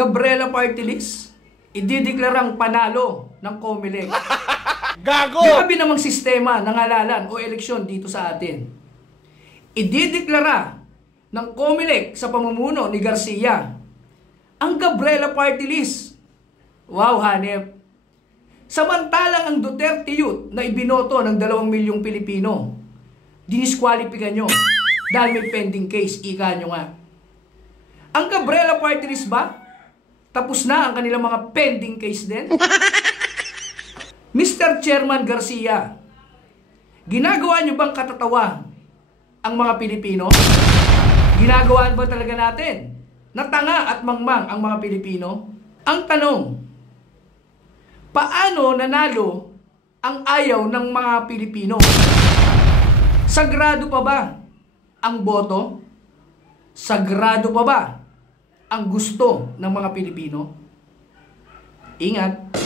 Gabriela Party List, idideklarang panalo ng COMELEC. Gago! Grabe namang sistema ng halalan o eleksyon dito sa atin. Idideklara ng COMELEC sa pamumuno ni Garcia ang Gabriela Party List. Wow, hanep. Samantalang ang Duterte Youth na ibinoto ng 2 milyong Pilipino, diniskwalipikan nyo dahil may pending case, ika nyo nga. Ang Gabriela Party List ba? Tapos na ang kanilang mga pending case din? Mr. Chairman Garcia, ginagawa nyo bang katatawa ang mga Pilipino? Ginagawaan ba talaga natin na tanga at mangmang ang mga Pilipino? Ang tanong, paano nanalo ang ayaw ng mga Pilipino? Sagrado pa ba ang boto? Sagrado pa ba ang gusto ng mga Pilipino? Ingat!